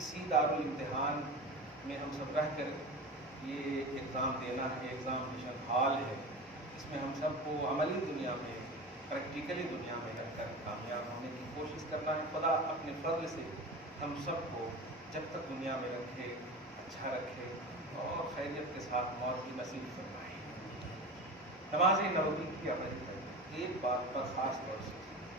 اسی دارالامتحان میں ہم سب رہ کر یہ ایگزام دینا ہے، ایگزامینیشن ہال ہے، اس میں ہم سب کو عملی دنیا میں، پریکٹیکلی دنیا میں رہ کر کامیاب ہونے کی کوشش کرنا ہے۔ خدا اپنے فضل سے ہم سب کو جب تک دنیا میں رکھے اچھا رکھے اور خیریت کے ساتھ موت کی نصیب فرمائے۔ نماز نبوی کی عمل ہے، ایک بات پر خاص طور سے،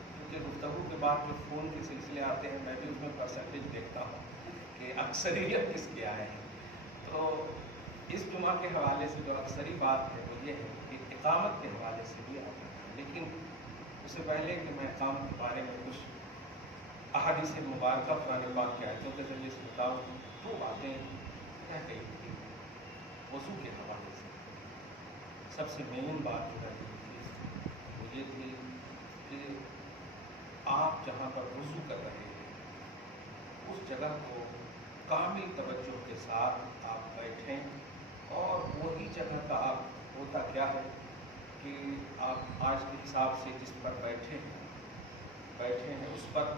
کیونکہ گفتگو کے بعد جو فون کے سلسلے آتے ہیں میں بھی اس میں پرسنٹیج دیکھتا ہوں کہ اکثریت کس کے آئے ہیں، تو اس جمعہ کے حوالے سے جو اکثری بات ہے وہ یہ ہے کہ اقامت کے حوالے سے بھی آتا ہے، لیکن اس سے پہلے کہ میں اقامت کے بارے میں کچھ احادیث مبارکہ قرآن پاک کی آیتوں کے ذریعے سے بتاؤں، دو باتیں کہہ گئی تھی وضو کے حوالے سے۔ سب سے مین بات جو ہے وہ یہ تھی کہ آپ جہاں پر وضو کر رہے ہیں اس جگہ کو کامل توجہ کے ساتھ آپ بیٹھیں، اور وہی جگہ کا آپ ہوتا کیا ہے کہ آپ آج کے حساب سے جس پر بیٹھے ہیں اس پر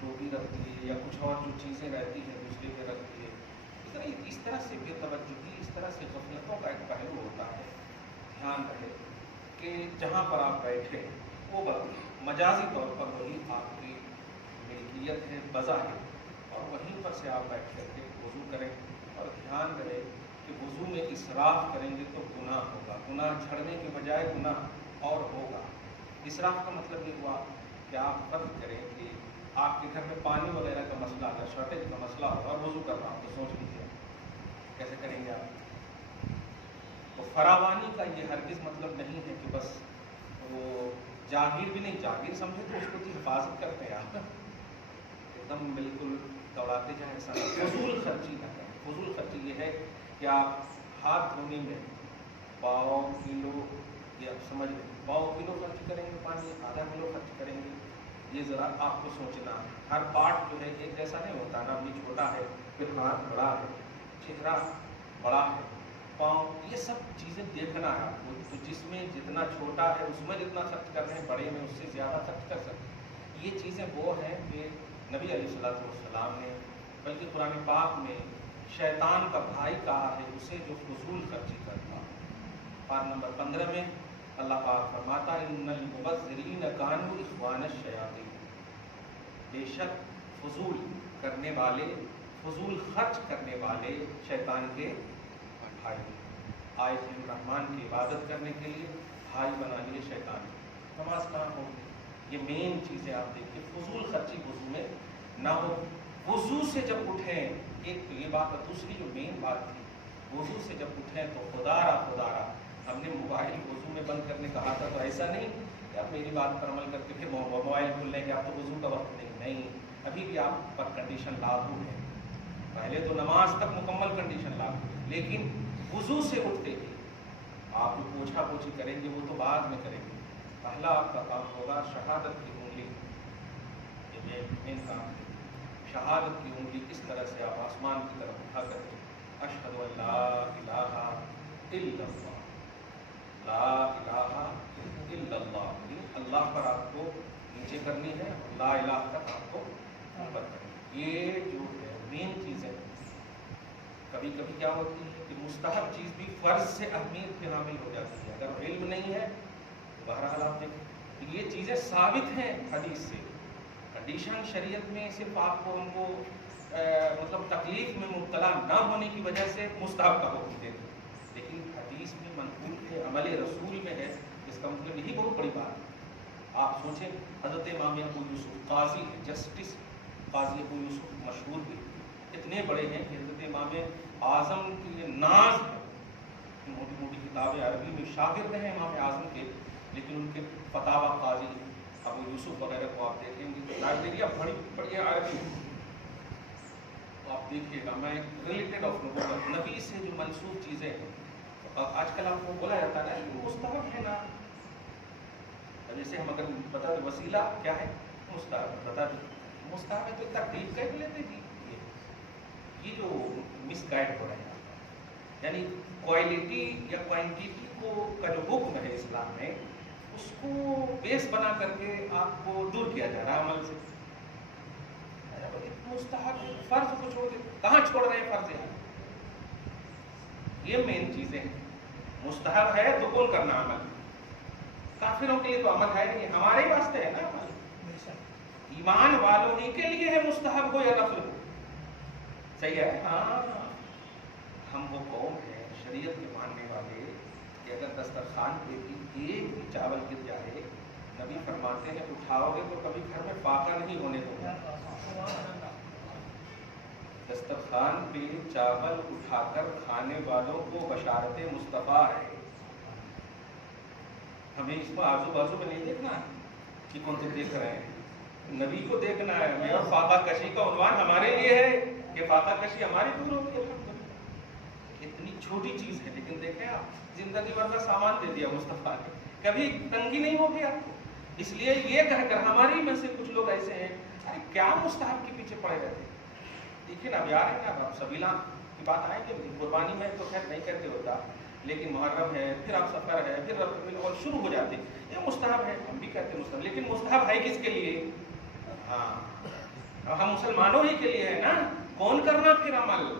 ٹوپی رکھ لیے یا کچھ اور جو چیزیں رہتی ہیں دوسرے پہ رکھ لیے، اس طرح سے بے توجہی، اس طرح سے غفلتوں کا ایک پہلو ہوتا ہے۔ دھیان رہے کہ جہاں پر آپ بیٹھے وہ مجازی طور پر وہی آپ کی ملکیت ہے، بظاہر، اور وہیں پر سے آپ بیٹھ کر کے وضو کریں، اور دھیان رہے کہ وضو میں اسراف کریں گے تو گناہ ہوگا، گناہ جھڑنے کے بجائے گناہ اور ہوگا۔ اسراف کا مطلب یہ ہوا کہ آپ فرض کریں کہ آپ کے گھر میں پانی وغیرہ کا مسئلہ، اگر شارٹیج کا مسئلہ ہو اور وضو کرنا ہو تو سوچ لیجیے کیسے کریں گے آپ۔ تو فراوانی کا یہ ہرگز مطلب نہیں ہے کہ بس وہ جاگیر بھی نہیں، جاگیر سمجھے تو اس کو حفاظت کرتے ہیں آپ، ایک دم بالکل دوڑاتے جائیں ایسا، فضول خرچی نہ کریں۔ فضول خرچی یہ ہے کہ آپ ہاتھ دھونے میں پاؤ کلو، یہ آپ سمجھ لیں پاؤ کلو خرچ کریں گے پانی، آدھا کلو خرچ کریں گے، یہ ذرا آپ کو سوچنا۔ ہر پارٹ جو ہے ایک جیسا نہیں ہوتا، نا بھی چھوٹا ہے، پھر ہاتھ بڑا ہے، چہرہ بڑا ہے، پاؤں، یہ سب چیزیں دیکھنا ہے آپ کو۔ تو جس میں جتنا چھوٹا ہے اس میں جتنا خرچ کر رہے ہیں، بڑے میں اس سے زیادہ خرچ کر سکتے ہیں۔ یہ چیزیں وہ ہیں کہ نبی علیہ السلام نے، بلکہ قرآن پاک میں شیطان کا بھائی کہا ہے اسے جو فضول خرچی کرتا۔ پارہ نمبر 15 میں اللہ پاک فرماتا ہے ان المبذرین کانوا اخوان الشیاطین، بے شک فضول کرنے والے، فضول خرچ کرنے والے شیطان کے بھائی۔ آیت الرحمن کی عبادت کرنے کے لیے بھائی بنا لیے شیطان۔ نماز کہاں ہوگی؟ یہ مین چیزیں آپ دیکھیے، فضول خرچی وضو میں نہ ہو۔ وضو سے جب اٹھیں، ایک تو یہ بات، دوسری جو مین بات تھی، وضو سے جب اٹھیں تو خدا را ہم نے موبائل وضو میں بند کرنے کہا تھا، تو ایسا نہیں کہ آپ میری بات پر عمل کر کے پھر موبائل کھول لیں کہ آپ تو وضو کا وقت نہیں، ابھی بھی آپ پر کنڈیشن لاگو ہے۔ پہلے تو نماز تک مکمل کنڈیشن لاگو ہے، لیکن وضو سے اٹھتے ہی آپ جو پوچھا پوچھی کریں گے وہ تو بعد میں کریں گے۔ پہلا آپ کا کام ہوگا شہادت کی انگلی، یہ مین کام ہے۔ شہادت کی انگلی اس طرح سے آپ آسمان کی طرف اٹھا کر کے اشہد ان لا الہ الا اللہ، لا الہ الا اللہ، اللہ پر آپ کو نیچے کرنی ہے، لا الہ تک آپ کو اوپر کرنی ہے۔ یہ جو ہے مین چیزیں، کبھی کبھی کیا ہوتی ہے کہ مستحب چیز بھی فرض سے اہمیت کے حامل ہو جاتی ہے، اگر علم نہیں ہے بہرحال آپ دیکھیں یہ چیزیں ثابت ہیں حدیث سے۔ کنڈیشن شریعت میں صرف آپ کو ان کو مطلب تکلیف میں مبتلا نہ ہونے کی وجہ سے مستحب کا حکم دیتے، لیکن حدیث میں منقول ہے، عمل رسول میں ہے، اس کا مطلب یہی بہت بڑی بات ہے۔ آپ سوچیں حضرت امام ابو یوسف قاضی ہے، جسٹس قاضی ابو یوسف مشہور بھی اتنے بڑے ہیں کہ حضرت امام اعظم کی یہ ناز ہے، موٹی موٹی کتابیں عربی میں شاگرد ہیں امام اعظم کے، لیکن ان کے فتاوی قاضی ابو یوسف وغیرہ کو آپ دیکھیں گے لائبریریاں بڑی بڑی عربی، تو آپ دیکھیے گا میں ریلیٹڈ آف نبی سے جو منسوخ چیزیں ہیں، آج کل آپ کو بولا جاتا ہے کہ مستحب ہے نا، جیسے ہم اگر بتا دیں وسیلہ کیا ہے، مستحب بتا دیں، مستحب ہے تو تکلیف کہہ لیتے جی، یہ جو مس گائڈ ہو رہے ہیں، یعنی کوالٹی یا کوانٹیٹی کو کا جو حکم ہے اسلام میں، اس کو بیس بنا کر کے آپ کو دور کیا جا رہا ہے عمل سے۔ مستحب ہے، فرض کو چھوڑ دے، کہاں چھوڑ رہے ہیں فرض یہاں؟ یہ مین چیزیں ہیں. مستحب ہے تو کون کرنا عمل؟ کافروں کے لیے تو عمل ہے نہیں، ہمارے واسطے ہے نا عمل. ایمان والوں ہی کے لیے ہے، مستحب ہو یا نفل ہو. صحیح ہے. ہاں ہم وہ قوم ہیں شریعت کے ماننے والے کہ اگر دسترخوان پہ ایک بھی چاول گر جائے، نبی فرماتے ہیں اٹھاؤ گے تو کبھی گھر میں فاقہ نہیں ہونے دو گے. دسترخوان پہ چاول اٹھا کر کھانے والوں کو بشارت مصطفیٰ ہے. ہمیں اس کو آزو بازو میں نہیں دیکھنا کہ کون سے دیکھ رہے ہیں، نبی کو دیکھنا ہے. میرا فاقہ کشی کا عنوان ہمارے لیے ہے کہ فاقہ کشی ہماری دور ہوگی. اتنی چھوٹی چیز ہے لیکن دیکھیں آپ زندگی بھر کا سامان دے دیا مصطفیٰ نے، کبھی تنگی نہیں ہوگی آپ کو. اس لیے یہ کہہ کر ہماری میں سے کچھ لوگ ایسے ہیں ارے کیا مستحب کے پیچھے پڑے رہتے ہیں. دیکھیے نا اب یار ہے نا اب سبیلا کی بات آئیں گے، قربانی میں تو خیر نہیں کرتے ہوتا، لیکن محرم ہے، پھر آپ سفر ہے، پھر اور شروع ہو جاتے ہیں. یہ مستحب ہے، ہم بھی کہتے ہیں مستحب، لیکن مستحب ہے کس کے لیے؟ ہاں ہم مسلمانوں ہی کے لیے ہے نا. کون کرنا پھر عمل؟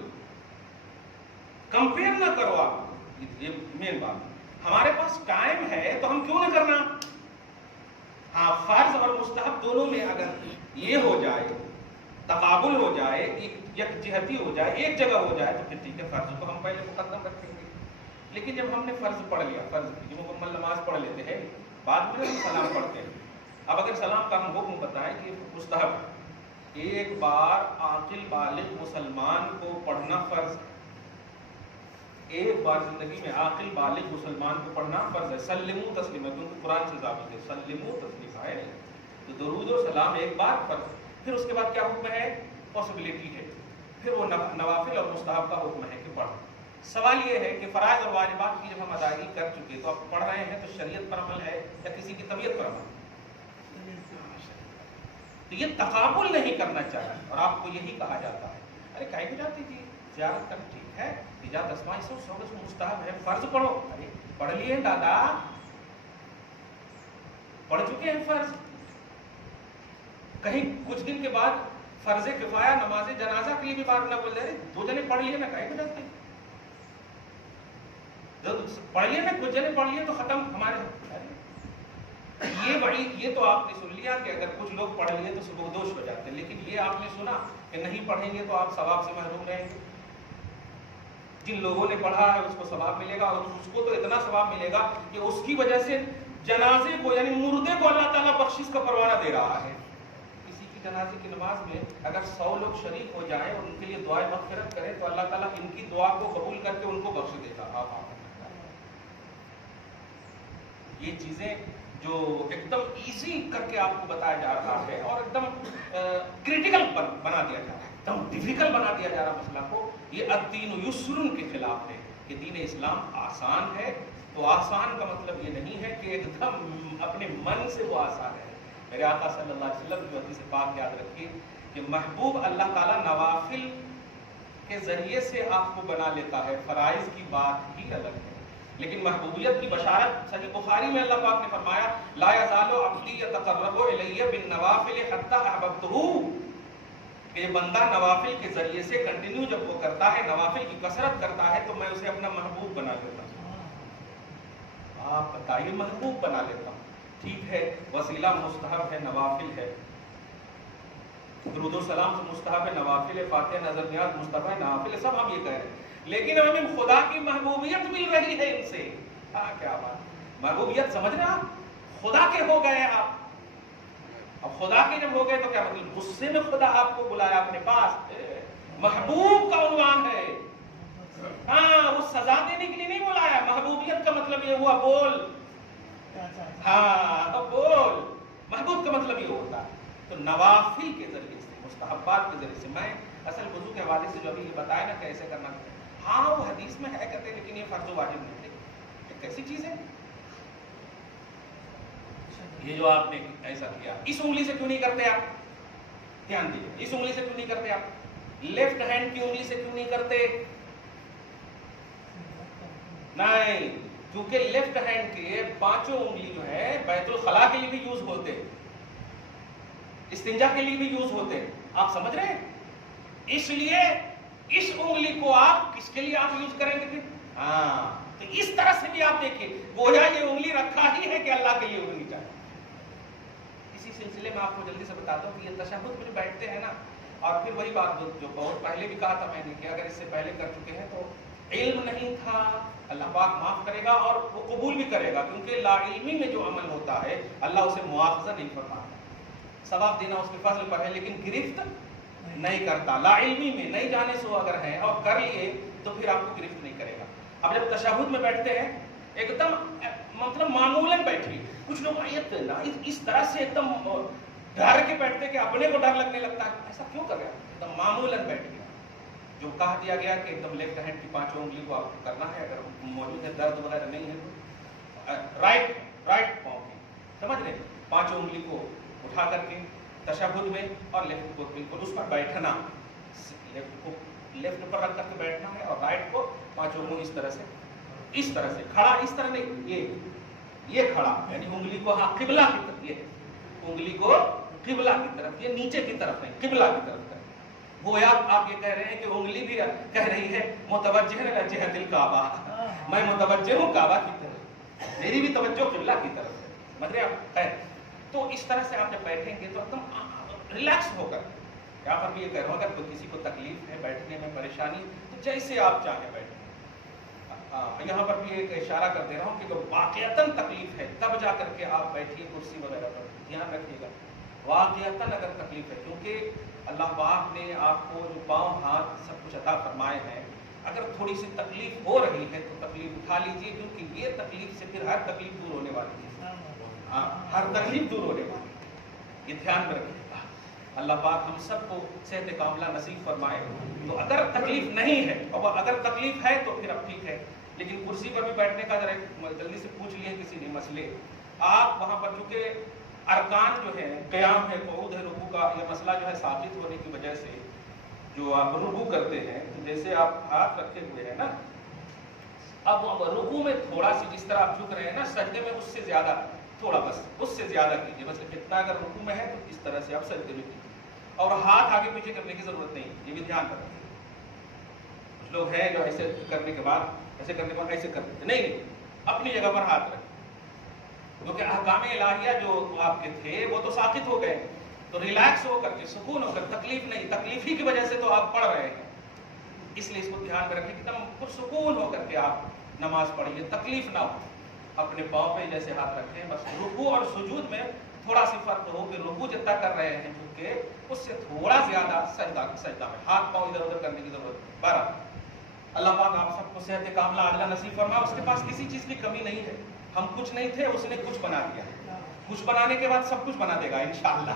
کمپیئر نہ کرو آپ، یہ مین بات. ہمارے پاس ٹائم ہے تو ہم کیوں نہ کرنا. ہاں فرض اور مستحب دونوں میں اگر یہ ہو جائے، تقابل ہو جائے، یک جہتی ہو جائے، ایک جگہ ہو جائے تو پھر ٹھیک ہے، فرض کو ہم پہلے مقدم رکھیں گے. لیکن جب ہم نے فرض پڑھ لیا، فرض کی جو مکمل نماز پڑھ لیتے ہیں، بعد میں ہم سلام پڑھتے ہیں. اب اگر سلام کا ہم حکم بتائیں کہ مستحب ہے، ایک بار عاقل بالغ مسلمان کو پڑھنا فرض ہے، ایک بار زندگی میں عاقل بالغ مسلمان کو پڑھنا فرض ہے. سلموا تسلیما، کیونکہ قرآن سے ثابت ہے سلموا تسلیما ہے، تو درود و سلام ایک بار فرض ہے. پھر اس کے بعد کیا حکم ہے؟ پاسبلٹی ہے. پھر وہ نوافل اور مستحب کا حکم ہے کہ پڑھ. سوال یہ ہے کہ فرائض اور واجبات کی جب ہم ادائیگی کر چکے تو اب پڑھ رہے ہیں تو شریعت پر عمل ہے یا کسی کی طبیعت پر عمل؟ تو یہ تقابل نہیں کرنا چاہیے اور آپ کو یہی کہا جاتا ہے. ارے کہیں بھی جاتی تھی زیارت کر، ٹھیک ہے، تجارت اسماء سو مستحب ہے، فرض پڑھو. ارے پڑھ لیے دادا، پڑھ چکے ہیں فرض. کہیں کچھ دن کے بعد فرض کفایہ نماز جنازہ کے لیے بھی بات نہ بول رہے، دو جنے پڑھ لیے نا، کہیں بھی جاتے پڑھ لیے نا، کچھ جنے پڑھ لیے تو ختم ہمارے. یہ بڑی، یہ تو آپ نے سن لیا کہ اگر کچھ لوگ پڑھ لیے تو سبکدوش ہو جاتے ہیں، لیکن یہ آپ نے سنا کہ نہیں پڑھیں گے تو آپ ثواب سے محروم رہیں گے. جن لوگوں نے پڑھا ہے اس کو ثواب ملے گا، اور اس کو تو اتنا ثواب ملے گا کہ اس کی وجہ سے جنازے کو یعنی مردے کو اللہ تعالیٰ بخشش کا پروانہ دے رہا ہے. کسی کی جنازے کی نماز میں اگر 100 لوگ شریک ہو جائیں اور ان کے لیے دعائیں مغفرت کریں تو اللہ تعالیٰ ان کی دعا کو قبول کر کے ان کو بخش دے گا. یہ چیزیں جو ایک دم ایزی کر کے آپ کو بتایا جا رہا ہے اور ایک دم کریٹیکل بنا دیا جا رہا ہے، ایک دم ڈیفیکلٹ بنا دیا جا رہا مسئلہ کو، یہ الدین یسر کے خلاف ہے کہ دین اسلام آسان ہے. تو آسان کا مطلب یہ نہیں ہے کہ ایک دم اپنے من سے وہ آسان ہے. میرے آقا صلی اللہ علیہ وسلم کی حدیث پاک یاد رکھیے کہ محبوب اللہ تعالیٰ نوافل کے ذریعے سے آپ کو بنا لیتا ہے، فرائض کی بات ہی الگ ہے. لیکن محبوبیت کی بشارت صحیح بخاری میں اللہ پاک نے فرمایا لا یزال عبدی یتقرب الی بالنوافل حتی احببتہ، کہ یہ بندہ نوافل کے ذریعے سے کنٹینیو جب وہ کرتا ہے، نوافل کی کثرت کرتا ہے تو میں اسے اپنا محبوب بنا لیتا ہوں. آپ بتائیے محبوب بنا لیتا ہوں. ٹھیک ہے، وسیلہ مستحب ہے، نوافل ہے، درود و سلام سے مستحب ہے، نوافل ہے، فاتحہ نظر نیاز مستحب ہے، نوافل ہے، سب ہم یہ کہہ رہے ہیں. لیکن ہمیں خدا کی محبوبیت مل رہی ہے ان سے. کیا بات، محبوبیت سمجھ رہے آپ، خدا کے ہو گئے آپ. اب خدا کے جب ہو گئے تو کیا مطلب؟ غصے میں خدا آپ کو بلایا اپنے پاس، محبوب کا عنوان ہے. ہاں وہ سزا دینے کے لیے نہیں بلایا. محبوبیت کا مطلب یہ ہوا بول، ہاں بول. محبوب کا مطلب یہ ہوتا ہے. تو نوافل کے ذریعے سے، مستحبات کے ذریعے سے، میں اصل وضو کے حوالے سے جو ابھی یہ بتایا نا کیسے کرنا ہے، ہاں وہ حدیث میں ہے کہتے ہیں لیکن یہ فرض و واجب نہیں ہے. یہ کیسی چیز ہے یہ جو آپ نے ایسا کیا؟ اس انگلی سے کیوں نہیں کرتے آپ؟ دھیان دیجیے، اس انگلی سے کیوں نہیں کرتے آپ؟ لیفٹ ہینڈ کی انگلی سے کیوں نہیں کرتے؟ نہیں، کیونکہ لیفٹ ہینڈ کے پانچوں انگلی جو ہے بیت الخلاء کے لیے بھی یوز ہوتے، استنجا کے لیے بھی یوز ہوتے. آپ سمجھ رہے ہیں؟ اس لیے اس انگلی کو آپ کس کے لیے آپ یوز کریں گے پھر؟ ہاں، تو اس طرح سے بھی آپ دیکھیں گویا یہ انگلی رکھا ہی ہے کہ اللہ کے لیے انگلی چاہیے۔ اسی سلسلے میں آپ کو جلدی سے بتاتا ہوں کہ یہ تشہد میں جو بیٹھتے ہیں نا، اور پھر وہی بات جو بہت پہلے بھی کہا تھا میں نے کہ اگر اس سے پہلے کر چکے ہیں تو علم نہیں تھا، اللہ پاک معاف کرے گا اور وہ قبول بھی کرے گا، کیونکہ لا علمی میں جو عمل ہوتا ہے اللہ اسے مواخذہ نہیں فرماتا، ثواب دینا اس کے فضل پر ہے لیکن گرفت نہیں کرتا۔ لا علمی میں نہیں جانے سو اگر ہے اور کر لیے تو پھر آپ کو گرفت نہیں کرے گا۔ اب جب تشہد میں بیٹھتے ہیں ایک دم مطلب معمولاً بیٹھیے، کچھ لوگ آیت نا اس طرح سے ایک دم ڈر کے بیٹھتے کہ اپنے کو ڈر لگنے لگتا ہے، ایسا کیوں کر رہے ہیں؟ ایک دم معمولاً بیٹھ گیا، جو کہا دیا گیا کہ ایک دم لیفٹ ہینڈ کی پانچوں انگلی کو آپ کو کرنا ہے، اگر موجود ہے درد وغیرہ نہیں ہے تو رائٹ پاؤں کی سمجھ رہے ہیں، پانچوں انگلی کو اٹھا کر کے تشہد میں اور لیفٹ کو بالکل اس پر بیٹھنا، لیفٹ کو لیفٹ پر رکھ کر کے بیٹھنا ہے اور رائٹ کو پانچوں انگلی اس طرح سے کھڑا، اس طرح نہیں، یہ کھڑا یعنی انگلی کو ہاں قبلہ کی طرف، یہ انگلی کو قبلہ کی طرف، یہ نیچے کی طرف نہیں قبلہ کی طرف ہے۔ گویا آپ یہ کہہ رہے ہیں کہ انگلی بھی کہہ رہی ہے متوجہ ہے جہت الکعبہ، میں متوجہ ہوں کعبہ کی طرف، میری بھی توجہ قبلہ کی طرف ہے، سمجھ رہے آپ؟ ہے تو اس طرح سے آپ جب بیٹھیں گے تو ایک دم ریلیکس ہو کر، یہاں پر بھی یہ کہہ رہا ہوں اگر کوئی کسی کو تکلیف ہے بیٹھنے میں پریشانی تو جیسے آپ چاہیں بیٹھیں، یہاں پر بھی ایک اشارہ کر دے رہا ہوں کہ جو واقعتاً تکلیف ہے تب جا کر کے آپ بیٹھیے کرسی وغیرہ پر، دھیان رکھیے گا واقعتاً اگر تکلیف ہے، کیونکہ اللہ پاک نے آپ کو جو پاؤں ہاتھ سب کچھ عطا فرمائے ہیں، اگر تھوڑی سی تکلیف ہو رہی ہے تو تکلیف اٹھا لیجئے، کیونکہ یہ تکلیف سے پھر ہر تکلیف دور ہونے والی ہے، ہر تکلیف دور ہونے والی ہے، یہ دھیان میں رکھیے گا۔ اللہ پاک ہم سب کو صحت کاملہ نصیب فرمائے۔ تو اگر تکلیف نہیں ہے اور اگر تکلیف ہے تو پھر اب ٹھیک ہے، لیکن کرسی پر بھی بیٹھنے کا ذرا جلدی سے پوچھ لیے کسی نے مسئلے، آپ وہاں پر چونکہ ارکان جو ہے قیام ہے قعود ہے رکوع کا، یہ مسئلہ جو ہے ثابت ہونے کی وجہ سے جو آپ رکوع کرتے ہیں تو جیسے آپ ہاتھ رکھے ہوئے ہیں نا، اب رکوع میں تھوڑا سی جس طرح آپ جھک رہے ہیں نا، سجدے میں اس سے زیادہ تھوڑا بس اس سے زیادہ کیجیے، بس اتنا اگر رکوع میں ہے تو اس طرح سے آپ سجدے میں کیجیے، اور ہاتھ آگے پیچھے کرنے کی ضرورت نہیں، یہ بھی دھیان رکھیں۔ کچھ لوگ ہیں جو ایسے کرنے کے بعد ایسے کرنے کے بعد ایسے کرتے ہیں، نہیں اپنی جگہ پر ہاتھ رکھیں، کیونکہ احکام الہیہ جو آپ کے تھے وہ تو ساقط ہو گئے، تو ریلیکس ہو کر کے سکون ہو کر، تکلیف نہیں، تکلیف ہی کی وجہ سے تو آپ پڑھ رہے ہیں، اس لیے اس کو دھیان میں رکھیں کہ ایک دم پرسکون ہو کر کے آپ نماز پڑھیے، تکلیف نہ ہو، اپنے پاؤں پہ جیسے ہاتھ رکھیں، بس رکوع اور سجود میں تھوڑا سی فرق ہو کہ رکوع جتنا کر رہے ہیں جھک کے اس سے تھوڑا زیادہ سجدہ میں ہاتھ پاؤں ادھر ادھر کرنے کی ضرورت۔ بارہ اللہ پاک آپ سب کو صحت کاملہ عاجلہ نصیب فرمائے۔ اس کے پاس کسی چیز کی کمی نہیں ہے، ہم کچھ نہیں تھے، اس نے کچھ بنا دیا، کچھ بنانے کے بعد سب کچھ بنا دے گا انشاءاللہ،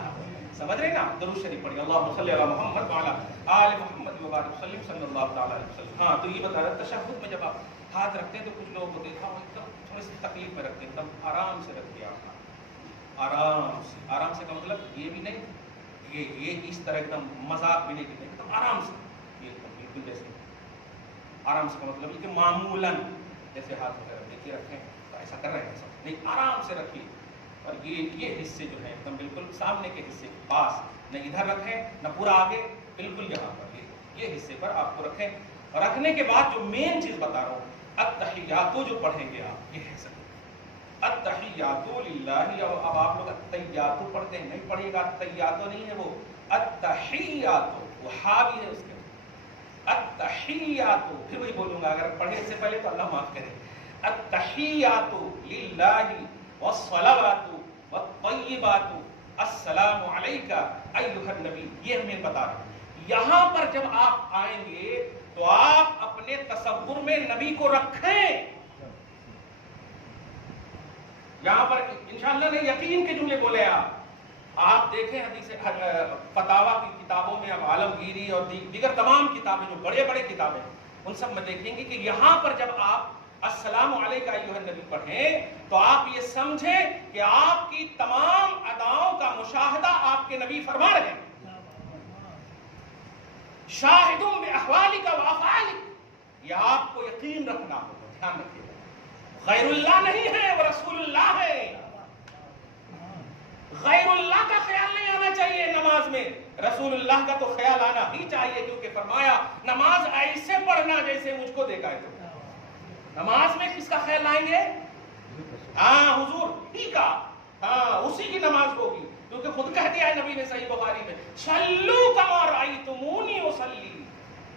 سمجھ رہے نا؟ درود شریف پڑھیے، اللہم صلی علی محمد وعلی آل محمد وبارک وسلم صلی اللہ تعالی علیہ وسلم۔ ہاں تو یہ بتا رہا تشہد میں جب آپ ہاتھ رکھتے ہیں تو کچھ لوگوں کو دیکھا ہوں ایک دم تھوڑی سی تکلیف میں رکھتے ہیں، ایک دم آرام سے رکھتے ہیں آپ، آرام سے کا مطلب یہ بھی نہیں یہ اس طرح ایک دم مذاق بھی نہیں کرتے، ایک دم آرام سے، یہ بالکل جیسے آرام سے کا مطلب یہ کہ معمولاً جیسے ہاتھ وغیرہ دیکھیے رکھیں تو ایسا کر رہے ہیں سب نہیں، آرام سے رکھیے، اور یہ حصے جو ہیں ایک دم بالکل سامنے کے حصے کے پاس، نہ ادھر رکھیں نہ پورا آگے، بالکل یہاں پر یہ حصے پر آپ کو رکھیں۔ اور رکھنے کے بعد جو مین چیز بتا رہا ہوں، التحیات جو پڑھیں گے آپ، یہ ہے سب التحیات للہ، اب آپ لوگ التحیات پڑھتے ہیں، نہیں پڑھیے گا، التحیات نہیں ہے وہ، التحیات، وہ ہا بھی ہے اس کے، التحیات، پھر وہی بولوں گا اگر پڑھنے سے پہلے تو اللہ معاف کرے، التحیات للہ والصلوات والطیبات السلام علیک ایھا النبی، یہ ہمیں بتا رہے ہیں۔ یہاں پر جب آپ آئیں گے تو آپ اپنے تصور میں نبی کو رکھیں، یہاں پر انشاءاللہ نے یقین کے جملے بولے آپ دیکھیں حدیث فتاوا کی کتابوں میں، اب عالمگیری اور دیگر تمام کتابیں جو بڑے بڑے کتابیں ان سب میں دیکھیں گے کہ یہاں پر جب آپ السلام علیکہ ایھا النبی پڑھیں تو آپ یہ سمجھیں کہ آپ کی تمام اداؤں کا مشاہدہ آپ کے نبی فرما رہے ہیں، شاہدوں باحوالک و افعالک، یہ آپ کو یقین رکھنا ہوگا، دھیان رکھیے گا، غیر اللہ نہیں ہے وہ رسول اللہ ہے، غیر اللہ کا خیال نہیں آنا چاہیے نماز میں، رسول اللہ کا تو خیال آنا ہی چاہیے، کیونکہ فرمایا نماز ایسے پڑھنا جیسے مجھ کو دیکھا ہے تو نماز میں کس کا خیال لائیں گے؟ ہاں حضور ہی کا، ہاں اسی کی نماز ہوگی، کیونکہ خود کہہ دیا ہے نبی نے صحیح بخاری میں صلو کما رأیتمونی اصلی۔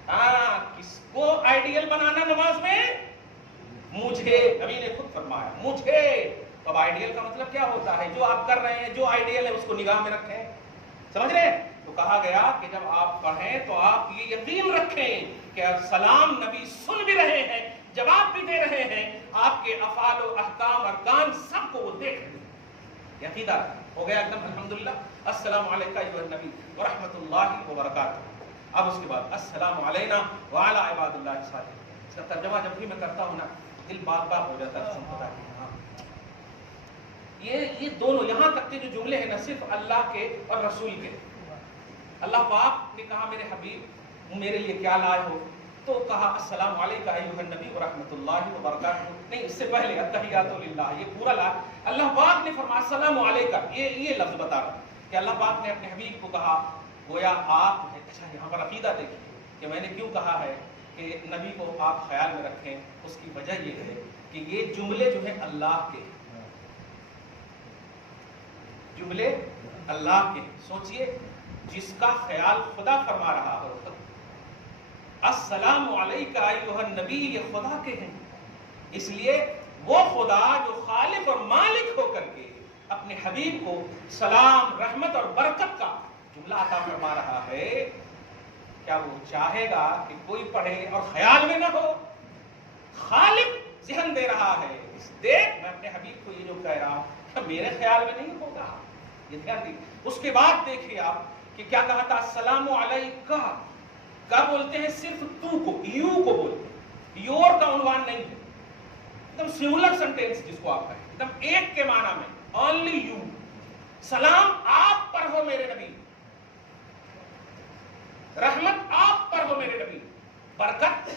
ہاں کس کو آئیڈیل بنانا نماز میں؟ مجھے، نبی نے خود فرمایا مجھے۔ اب آئیڈیل کا مطلب کیا ہوتا ہے؟ جو آپ کر رہے ہیں، جو آئیڈیل ہے اس کو نگاہ میں رکھیں، سمجھ رہے ہیں؟ تو کہا گیا کہ جب آپ پڑھیں تو آپ یہ یقین رکھیں کہ سلام نبی سن بھی رہے ہیں، جواب بھی دے رہے ہیں، آپ کے افعال و احکام ارکان سب کو وہ دیکھ رہے ہیں۔ یقین ہو گیا ایک دم الحمدللہ۔ السلام علیکم ایھا النبی ورحمۃ اللہ وبرکاتہ۔ اب اس کے بعد السلام علینا وعلی عباد اللہ الصالحین۔ اس کا ترجمہ جب بھی میں کرتا ہوں نا دل باغ باغ ہو جاتا ہے، سمجھتا ہے یہ دونوں یہاں تک کے جو جملے ہیں نہ صرف اللہ کے اور رسول کے، اللہ پاک نے کہا میرے حبیب میرے لیے کیا لائے ہو، تو کہا السلام علیکم ایھا النبی ورحمۃ اللہ وبرکاتہ، نہیں اس سے پہلے التحیات للہ، یہ پورا لا اللہ پاک نے فرمایا السلام علیکم، یہ لفظ بتا رہا کہ اللہ پاک نے اپنے حبیب کو کہا گویا آپ، اچھا یہاں پر عقیدہ دیکھیے کہ میں نے کیوں کہا ہے کہ نبی کو آپ خیال میں رکھیں، اس کی وجہ یہ ہے کہ یہ جملے جو ہیں اللہ کے جملے اللہ کے، سوچئے جس کا خیال خدا فرما رہا ہو، السلام علیکم ایھا النبی، یہ خدا کے ہیں، اس لیے وہ خدا جو خالق اور مالک ہو کر کے اپنے حبیب کو سلام رحمت اور برکت کا جملہ عطا فرما رہا ہے، کیا وہ چاہے گا کہ کوئی پڑھے اور خیال میں نہ ہو؟ خالق ذہن دے رہا ہے، دیکھ میں اپنے حبیب کو یہ جو کہہ رہا ہوں میرے خیال میں نہیں ہوگا، یہ دھیان دیجیے۔ اس کے بعد دیکھیے آپ کہ کیا کہا تھا السلام علیکہ، کیا بولتے ہیں؟ صرف تو کو، یو کو بولتے ہیں، یور کا عنوان نہیں ہے، ایک دم سنگولر سینٹینس جس کو آپ کہیں، ایک دم ایک کے معنی میں، اونلی یو، سلام آپ پر ہو میرے نبی، رحمت آپ پر ہو میرے نبی، برکت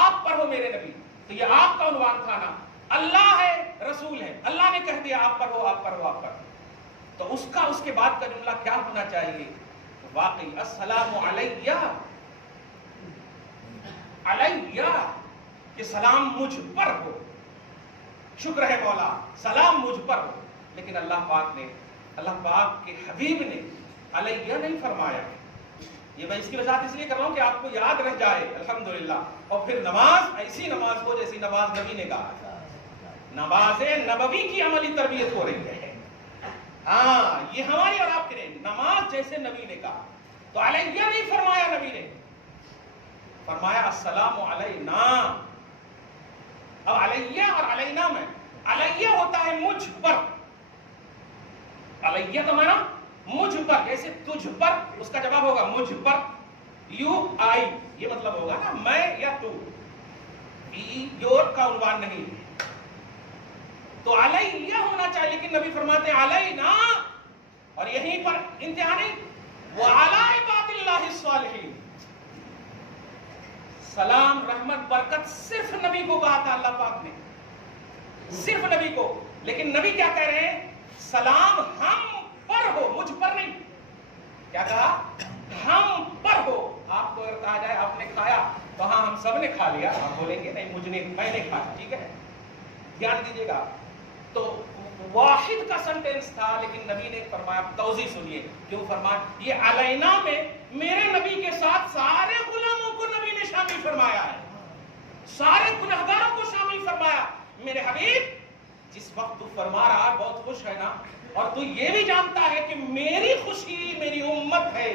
آپ پر ہو میرے نبی، تو یہ آپ کا عنوان تھا نا، اللہ ہے رسول ہے، اللہ نے کہہ دیا آپ پر ہو آپ پر ہو آپ پر ہو، تو اس کے بعد کا جملہ کیا ہونا چاہیے؟ واقعی السلام علیہ، علیہ کہ سلام مجھ پر ہو، شکر ہے مولا سلام مجھ پر ہو، لیکن اللہ پاک کے حبیب نے علیہ نہیں فرمایا، یہ میں اس کی وضاحت اس لیے کر رہا ہوں کہ آپ کو یاد رہ جائے الحمدللہ، اور پھر نماز ایسی نماز ہو جیسی نماز نبی نے کہا، نماز نبوی کی عملی تربیت ہو رہی ہے، ہاں یہ ہماری اور آپ کے لیے نماز جیسے نبی نے کہا، تو علیہ نہیں فرمایا، نبی نے فرمایا السلام علینا۔ اب علیہ اور علینا میں علیہ ہوتا ہے مجھ پر، علیہ کا معنی مجھ پر، جیسے تجھ پر، اس کا جواب ہوگا مجھ پر، یو آئی، یہ مطلب ہوگا نا میں یا تو، یور کا عنوان نہیں، تو علیہ ہونا چاہیے، لیکن نبی فرماتے ہیں علینا، اور یہیں پر انتہا نہیں، وعلی عباد اللہ الصالحین، سلام رحمت برکت صرف نبی کو کہا تھا اللہ پاک نے، صرف نبی کو، لیکن نبی کیا کہہ رہے ہیں؟ سلام ہم پر ہو، مجھ پر نہیں، کیا کہا؟ ہم پر ہو۔ آپ کو اگر کہا جائے آپ نے کھایا تو ہاں ہم سب نے کھا لیا، آپ بولیں گے نہیں مجھ نے، میں نے کھایا، ٹھیک ہے، دھیان دیجیے گا، تو واحد کا سنٹینس تھا، لیکن نبی نے فرمایا، توضیح سنیے کیوں فرمایا، یہ علینا میں میرے نبی کے ساتھ سارے غلاموں کو نبی نے شامل فرمایا ہے، سارے گنہگاروں کو شامل فرمایا، میرے حبیب جس وقت تو فرما رہا بہت خوش ہے نا، اور تو یہ بھی جانتا ہے کہ میری خوشی میری امت ہے،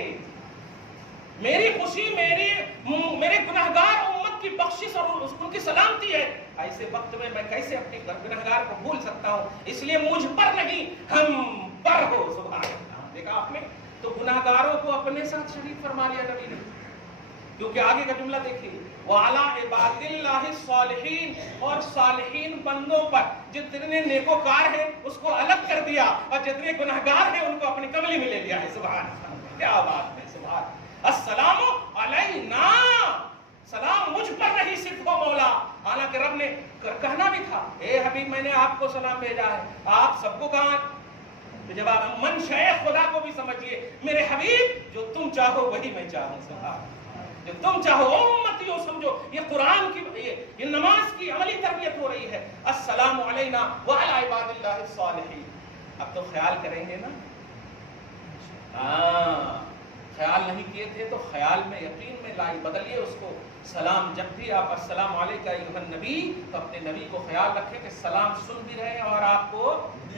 میری خوشی میرے گنہگار امت کی بخشش اور ان کی سلامتی ہے، ایسے وقت میں کیسے اپنے گنہگار کو بھول سکتا ہوں، اس لیے مجھ پر نہیں ہم پر ہو، سبحان اللہ، دیکھا آپ نے، تو گنہگاروں کو اپنے ساتھ شریک فرما لیا نبی نے، کیونکہ آگے کا جملہ دیکھیے، وَعَلَىٰ عِبَادِ اللَّهِ الصَّالِحِينَ، اور صالحین بندوں پر جتنے نیکوکار ہیں اس کو الگ کر دیا، اور جتنے گنہگار ہیں ان کو اپنی کملی میں لے لیا ہے، سبحان اللہ، کیا بات ہے، سبحان السلام علینا، سلام مجھ پر نہیں صرف ہو مولا، حالانکہ رب نے کہنا بھی تھا، اے حبیب میں نے آپ کو سلام بھیجا ہے، آپ سب کو کہاں تو جب آپ منشأ خدا کو بھی سمجھیے، میرے حبیب جو تم چاہو وہی میں چاہوں، سبحان، جو تم چاہو امتیوں سمجھو، یہ قرآن کی یہ نماز کی عملی تربیت ہو رہی ہے. السلام علینا وعلی عباد اللہ الصالحین. اب تو خیال کریں گے نا؟ خیال نہیں کیے تھے تو خیال میں یقین میں لائی بدلیے اس کو. سلام جب بھی آپ السلام علیکم ایھا النبی، تو اپنے نبی کو خیال رکھیں کہ سلام سن بھی رہے ہیں اور آپ کو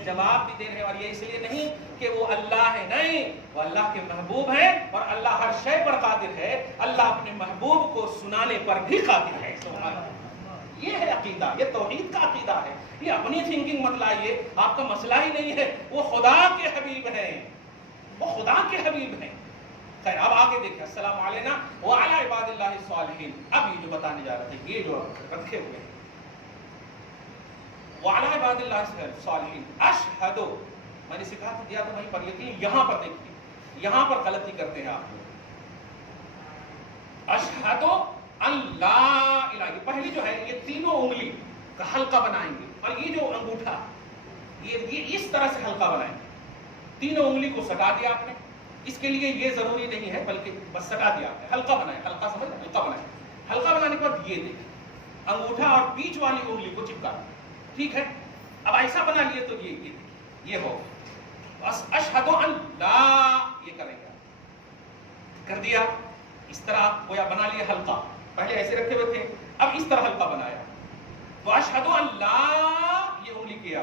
جواب بھی دے رہے ہیں. اور یہ اس لیے نہیں کہ وہ اللہ ہے، نہیں، وہ اللہ کے محبوب ہیں اور اللہ ہر شے پر قادر ہے. اللہ اپنے محبوب کو سنانے پر بھی قادر ہے. سبحان اللہ. یہ ہے عقیدہ، یہ توحید کا عقیدہ ہے. یہ اپنی تھنکنگ مت لائیے، آپ کا مسئلہ ہی نہیں ہے. وہ خدا کے حبیب ہیں، وہ خدا کے حبیب ہیں. خیر اب آگے دیکھیں، السلام علینا وعلی عباد اللہ الصالحین. اب یہ جو بتانے جا رہے تھے، یہ جو رکھے ہوئے ہیں وعلی عباد اللہ الصالحین، اشہد، میں نے سکھا دیا تھا وہیں پر، لیکن یہاں پر دیکھیے، یہاں پر غلطی کرتے ہیں آپ لوگ. اشہد ان لا الہ، یہ پہلی جو ہے یہ تینوں انگلی کا حلقہ بنائیں گے، اور یہ جو انگوٹھا یہ اس طرح سے حلقہ بنائیں گے. تینوں انگلی کو سٹا دیا آپ نے. اس کے لیے یہ ضروری نہیں ہے بلکہ بس سٹا دیا آپ نے. حلقہ بنائیں، حلقہ سمجھ، حلقہ بنائیں. حلقہ بنانے کے بعد یہ دیکھیں، انگوٹھا اور بیچ والی انگلی کو چپکا. ٹھیک ہے، اب ایسا بنا لیے تو یہ ہو بس اشہد ان لا، یہ کریں گے کر دیا. اس طرح گویا بنا لیا حلقہ. پہلے ایسے رکھے ہوئے تھے، اب اس طرح حلقہ بنایا. تو اشہد ان لا، یہ انگلی کیا،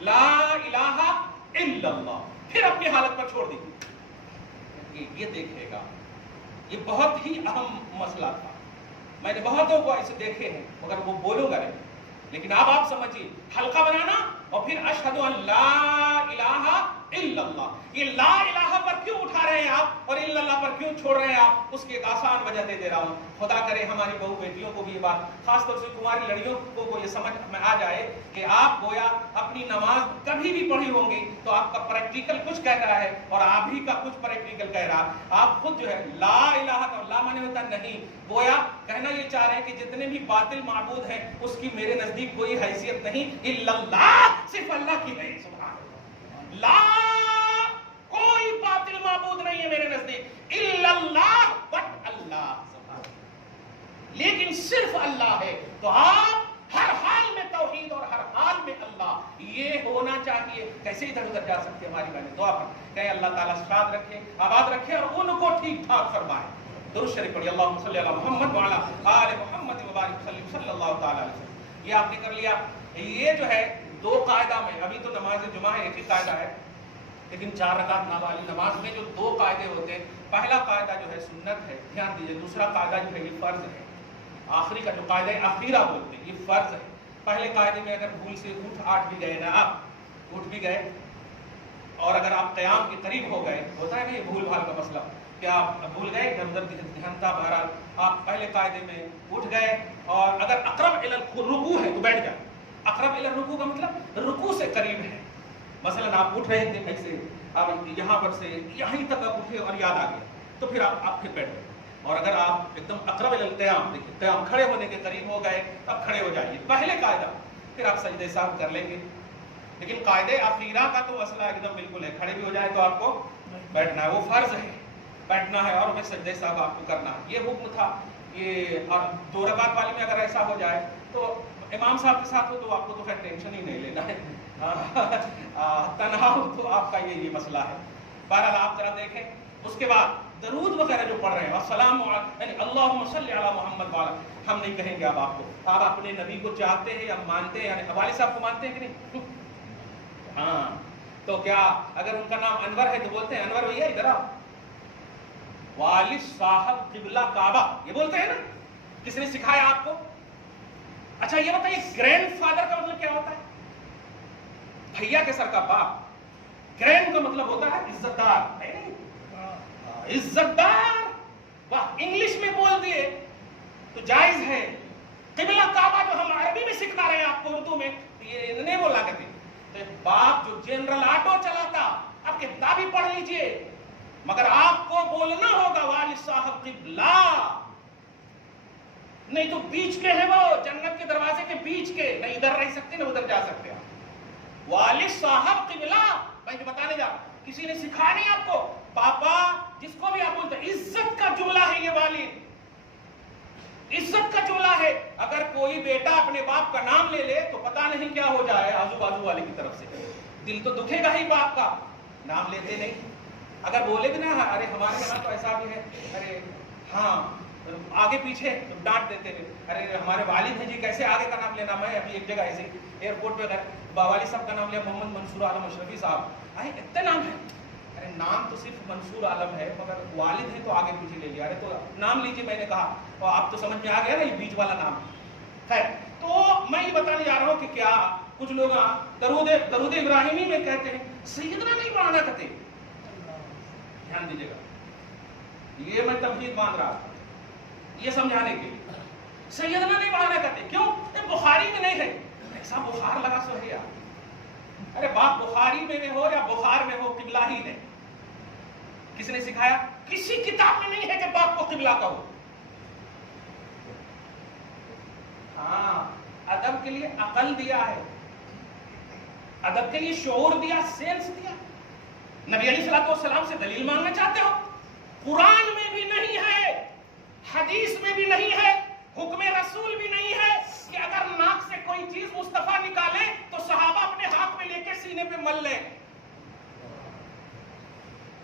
لا الہ الا اللہ، پھر اپنی حالت پر چھوڑ دی. یہ دیکھے گا، یہ بہت ہی اہم مسئلہ تھا. میں نے بہتوں کو ایسے دیکھے ہیں مگر وہ بولوں گا نہیں. لیکن اب آپ سمجھیے، حلقہ بنانا اور پھر اشہد ان لا الہ الا اللہ. یہ لا الہ پر کیوں اٹھا رہے ہیں آپ اور الا اللہ پر کیوں چھوڑ رہے ہیں آپ؟ اس کی ایک آسان وجہ دے رہا ہوں. خدا کرے ہماری بہو بیٹیوں کو بھی یہ بات، خاص طور سے کماری لڑکیوں کو یہ سمجھ میں آ جائے کہ آپ گویا اپنی نماز کبھی بھی پڑھی ہوں گی تو آپ کا پریکٹیکل کچھ کہہ رہا ہے اور آپ ہی کا کچھ پریکٹیکل کہہ رہا. آپ خود جو ہے لا الہ کا لا مانے ہوتا نہیں، گویا کہنا یہ چاہ رہے ہیں کہ جتنے بھی باطل معبود ہیں اس کی میرے نزدیک کوئی حیثیت نہیں، الا اللہ، صرف اللہ کی ہے. سبحان اللہ. لا، کوئی باطل معبود نہیں ہے میرے نزدیک، الا اللہ، بٹ اللہ. سبحان اللہ. لیکن صرف اللہ ہے. تو آپ ہر حال میں توحید اور ہر حال میں اللہ، یہ ہونا چاہیے. کیسے ادھر ادھر جا سکتے؟ ہماری بہنیں دعا پر کہیں اللہ تعالیٰ شاد رکھے، آباد رکھے اور ان کو ٹھیک ٹھاک فرمائے. درود شریف پڑھیے، اللہم صلی علی محمد وعلی آل محمد وبارک وسلم صلی اللہ تعالیٰ علیہ وسلم. یہ آپ نے کر لیا. یہ جو ہے دو قاعدہ میں، ابھی تو نماز جمعہ ہے ایک ہی قاعدہ ہے، لیکن 4 رکعت والی نماز میں جو 2 قاعدے ہوتے ہیں، پہلا قاعدہ جو ہے سنت ہے، دھیان دیجیے. دوسرا قاعدہ جو ہے یہ فرض ہے. آخری کا جو قاعدہ اخیرہ بولتے ہیں یہ فرض ہے. پہلے قاعدے میں اگر بھول سے اٹھ بھی گئے نا، آپ اٹھ بھی گئے اور اگر آپ قیام کے قریب ہو گئے، ہوتا ہے نا یہ بھول بھال کا مسئلہ کہ آپ بھول گئے، ادھر ادھر دھیان تھا، بہرحال آپ پہلے قاعدے میں اٹھ گئے اور اگر اقرب الی الرکوع ہے تو بیٹھ جائیں. اقرب الی الرکوع کا مطلب رکوع سے قریب ہے. مثلا آپ اٹھ رہے تھے ایسے، آپ یہاں پر سے یہیں تک آپ اٹھے اور یاد آ گیا تو پھر آپ پھر بیٹھ گئے. اور اگر آپ ایک دم اقرب الی القیام، دیکھیے قیام کھڑے ہونے کے قریب ہو گئے اب کھڑے ہو جائیے، پہلے قاعدہ. پھر آپ سجدے سہو کر لیں گے. لیکن قاعدے اخیرہ کا تو مسئلہ ایک دم بالکل ہے، کھڑے بھی ہو جائے تو آپ کو بیٹھنا ہے، وہ فرض ہے، بیٹھنا ہے اور پھر سجدے سہو آپ کو کرنا ہے. یہ حکم تھا. یہ اور 2 رکعت والی میں اگر ایسا ہو جائے تو امام صاحب کے ساتھ ہو تو آپ کو تو خیر ٹینشن ہی نہیں لینا ہے، تنہا ہو تو آپ کا یہ مسئلہ ہے. بہرحال آپ ذرا دیکھیں. اس کے بعد درود وغیرہ جو پڑھ رہے ہیں، السلام یعنی اللہم صلی علی محمد وعلی، ہم نہیں کہیں گے اب آپ کو. آپ اپنے نبی کو چاہتے ہیں یا مانتے ہیں؟ یعنی والد صاحب کو مانتے ہیں کہ نہیں؟ ہاں، تو کیا اگر ان کا نام انور ہے تو بولتے ہیں انور بھیا ادھر آؤ. والد صاحب قبلہ کعبہ، یہ بولتے ہیں نا. کس نے سکھایا آپ کو؟ اچھا یہ بتائیے گرینڈ فادر کا مطلب کیا ہوتا ہے؟ بھیا کے سر کا باپ. گرینڈ کا مطلب ہوتا ہے عزت دار. عزت دار، واہ، انگلش میں بول دیے تو جائز ہے. قبلہ کعبہ جو ہم عربی میں سکھا رہے ہیں آپ کو اردو میں، یہ نہیں بولا کرتے. تو باپ جو جنرل آٹو چلاتا، آپ کتاب ہی پڑھ لیجئے، مگر آپ کو بولنا ہوگا والد صاحب قبلہ. نہیں تو بیچ کے ہیں، وہ جنت کے دروازے کے بیچ کے، نہ ادھر رہ سکتے نہ ادھر جا سکتے. والد صاحب قبلہ میں جو بتانے جا رہا ہوں کسی نے سکھایا نہیں آپ کو. پاپا جس کو بھی آپ بولتے ہیں عزت کا جملہ ہے یہ والد, عزت کا جملہ ہے. اگر کوئی بیٹا اپنے باپ کا نام لے لے تو پتہ نہیں کیا ہو جائے آزو بازو والے کی طرف سے. دل تو دکھے گا ہی باپ کا, نام لیتے نہیں. اگر بولے بھی نا ارے ہمارے یہاں تو ایسا بھی ہے, ارے ہاں آگے پیچھے ڈانٹ دیتے ہیں, ارے ہمارے والد ہیں جی کیسے آگے کا نام لینا. میں ابھی ایک جگہ ایسے ایئرپورٹ پہ والد صاحب کا نام لیا, محمد منصور عالم اشرفی صاحب. ارے اتنے نام ہیں, ارے نام تو صرف منصور عالم ہے مگر والد ہیں تو آگے پیچھے لے لیا. ارے تو نام لیجیے. میں نے کہا اور آپ تو سمجھ میں آ گیا نا یہ بیچ والا نام. خیر تو میں یہ بتانے جا رہا ہوں کہ کیا کچھ لوگ درود ابراہیمی میں کہتے ہیں سیدنا نہیں بڑھانا کہتے. دھیان دیجیے گا, یہ میں تمہید باندھ رہا تھا یہ سمجھانے کے لیے. سیدنا نہیں بڑھانا کہتے کیوں؟ بخاری میں نہیں ہے. ایسا بخار لگا سو ہے یار. ارے باپ بخاری میں ہو یا بخار میں ہو قبلہ ہی ہے. کس نے سکھایا؟ کسی کتاب میں نہیں ہے کہ باپ کو قبلہ کہو. ہاں ادب کے لیے عقل دیا ہے, ادب کے لیے شعور دیا, سینس دیا. نبی علیہ الصلوۃ والسلام سے دلیل مانگنا چاہتے ہو؟ قرآن میں بھی نہیں ہے, حدیث میں بھی نہیں ہے, حکم رسول بھی نہیں ہے کہ اگر ناک سے کوئی چیز مصطفیٰ نکالے تو صحابہ اپنے ہاتھ میں لے کے سینے پہ مل لیں.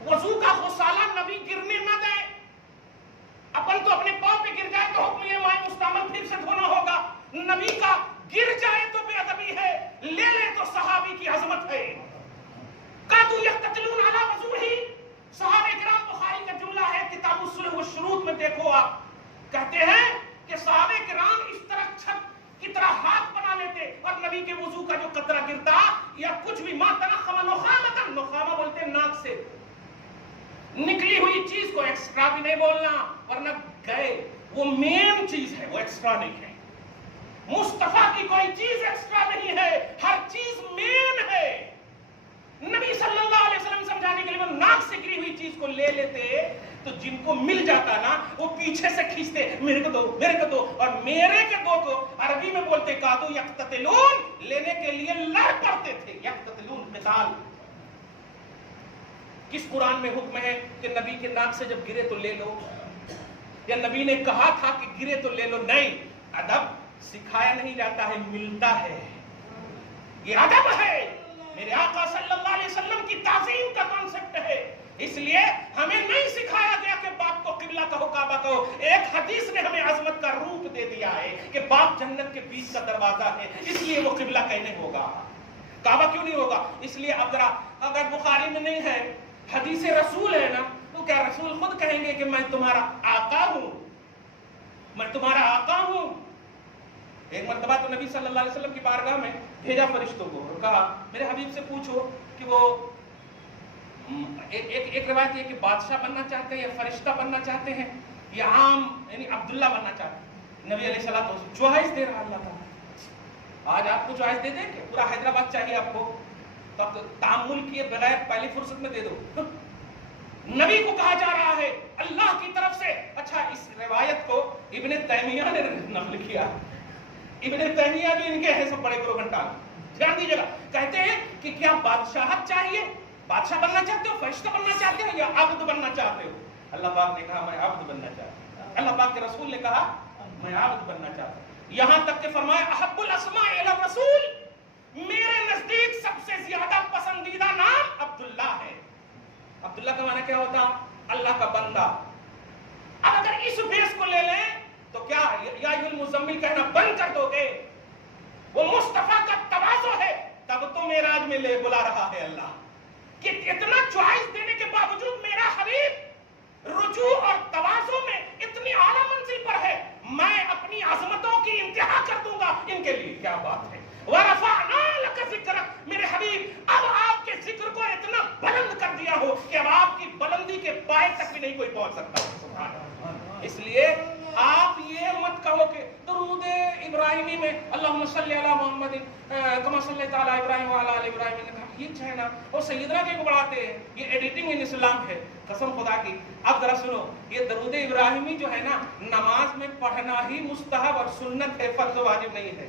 وضو کا غسالہ نبی گرنے نہ دے. اپن تو اپنے پاؤں پہ گر جائے تو حکم یہ مائع مستعمل پھر سے دھونا ہوگا. نبی کا گر جائے تو بے ادبی ہے, لے لے تو صحابی کی عظمت ہے. قاتو یقتتلون علی وضوہی, صحابہ کرام, بخاری کا جملہ ہے کتاب الصلح والشروط میں دیکھو آپ. کہتے ہیں کہ صحابہ کرام اس طرح چھت کی طرح ہاتھ بنا لیتے اور نبی کے وضو کا جو قطرہ گرتا یا کچھ بھی ما تنخم نخامۃ, نخامہ بولتے ہیں ناک سے نکلی ہوئی چیز کو ایکسٹرا بھی نہیں بولنا ورنہ گئے. وہ مین چیز ہے, وہ ایکسٹرا نہیں ہے. مصطفیٰ کی کوئی چیز ایکسٹرا نہیں ہے, ہر چیز مین ہے. نبی صلی اللہ علیہ وسلم سمجھانے کے لیے وہ ناک سے گری ہوئی چیز کو لے لیتے تو جن کو مل جاتا نا وہ پیچھے سے کھینچتے میرے کو دو, میرے کو دو, اور میرے کے دو کو عربی میں بولتے قاتو یقتتلون, لینے کے لیے لڑ پڑتے تھے. یقتتلون قتال. کس قرآن میں حکم ہے کہ نبی کے ناک سے جب گرے تو لے لو, یا نبی نے کہا تھا کہ گرے تو لے لو؟ نہیں. ادب سکھایا نہیں جاتا ہے, ملتا ہے. یہ ادب ہے, میرے آقا صلی اللہ علیہ وسلم کی تعظیم کا کانسیپٹ ہے. اس لیے ہمیں نہیں سکھایا گیا کہ باپ کو قبلہ کہو, کعبہ کہو. ایک حدیث نے ہمیں عظمت کا روپ دے دیا ہے کہ باپ جنت کے بیچ کا دروازہ ہے, اس لیے وہ قبلہ کہنے ہوگا. کعبہ کیوں نہیں ہوگا؟ اس لیے اب ذرا اگر بخاری میں نہیں ہے, حدیث رسول ہے نا, تو کیا رسول خود کہیں گے کہ میں تمہارا آقا ہوں, میں تمہارا آقا ہوں؟ ایک مرتبہ تو نبی صلی اللہ علیہ وسلم کی بارگاہ میں بھیجا فرشتوں کو اور کہا میرے حبیب سے پوچھو کہ وہ ایک روایت یہ کہ بادشاہ بننا چاہتے ہیں یا فرشتہ بننا چاہتے ہیں یا عام یعنی عبداللہ بننا چاہتے ہیں. نبی علیہ الصلوۃ والسلام چوائس دے رہا اللہ تعالیٰ. آج آپ کو چوائس دے دیں کہ پورا حیدرآباد چاہیے آپ کو, تو آپ تعامل کیے بغیر پہلی فرصت میں دے دو. نبی کو کہا جا رہا ہے اللہ کی طرف سے. اچھا اس روایت کو ابن تیمیہ نے نقل کیا. ابن تیمیہ بھی ان کے ہیں سب بڑے گروگنٹال. دھیان دیجیے گا, کہتے ہیں کہ کیا بادشاہت چاہیے, بادشاہ بننا چاہتے ہو, فرشتہ بننا چاہتے ہو یا عبد بننا چاہتے ہو؟ اللہ پاک نے کہا میں عبد بننا چاہتا ہوں. اللہ پاک کے رسول نے کہا میں عبد بننا چاہتا ہوں. یہاں تک کہ فرمایا احب الاسماء الی الرسول, میرے نزدیک سب سے زیادہ پسندیدہ نام عبداللہ ہے. عبداللہ کا معنی کیا ہوتا؟ اللہ کا بندہ. اب اگر اس بیس کو لے لیں تو کیا یا المزمل کہنا بند کر دو گے؟ وہ مصطفیٰ کا تواضع ہے, تب تو معراج میں لے بلا رہا ہے اللہ کہ اتنا چوائس دینے کے باوجود میرا حبیب رجوع اور تواضع میں اتنی اعلیٰ منزل پر ہے, میں اپنی عظمتوں کی انتہا کر دوں گا ان کے لیے. کیا بات ہے. وَرَفَعْنَا لَكَ ذِكْرَكَ, میرے حبیب اب آپ کے ذکر کو اتنا بلند کر دیا ہو کہ اب آپ کی بلندی کے پائے تک بھی نہیں کوئی پہنچ سکتا. سبحان اللہ. اس لیے آپ یہ مت کہو کہ درود ابراہیمی میں اللہم صلی علی محمد کما صلی تعالی ابراہیم وعلی آل ابراہیم نے کہا یہ جو ہے نا وہ سیدنا کے کو بڑھاتے ہیں, یہ ایڈیٹنگ ان اسلام ہے قسم خدا کی. اب ذرا سنو, یہ درود ابراہیمی جو ہے نا نماز میں پڑھنا ہی مستحب اور سنت ہے, فرض و واجب نہیں ہے.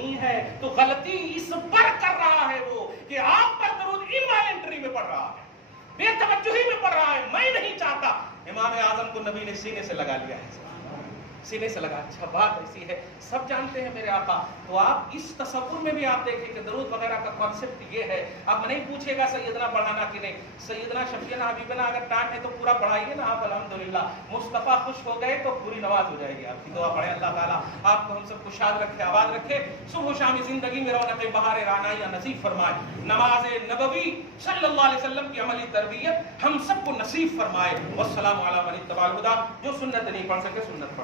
نہیں ہے تو غلطی اس پر کر رہا ہے وہ کہ آپ پر درود انوالنٹری میں پڑھ رہا ہے، بے توجہی میں پڑھ رہا ہے. میں نہیں چاہتا. امام اعظم کو نبی نے سینے سے لگا لیا ہے، سینے سے لگا. اچھا بات ایسی ہے، سب جانتے ہیں میرے آقا. تو آپ اس تصور میں بھی آپ دیکھیں کہ درود وغیرہ کا کانسیپٹ یہ ہے. اب نہیں پوچھے گا سیدنا پڑھانا کہ نہیں، سیدنا شفیعنا حبیبنا اگر ٹائم ہے تو پورا پڑھائیے نا آپ. الحمدللہ مصطفیٰ خوش ہو گئے تو پوری نماز ہو جائے گی. آپ کی دعا پڑھیں اللہ تعالیٰ آپ کو ہم سب کو شاد رکھے، آباد رکھے، صبح و شام زندگی میں رونق بہار رعنائی نصیب فرمائے. نماز نبوی صلی اللہ علیہ وسلم کی عملی تربیت ہم سب کو نصیب فرمائے. والسلام علی من اتبع الہدی. جو سنت نہیں پڑھ سکے سنت پڑھ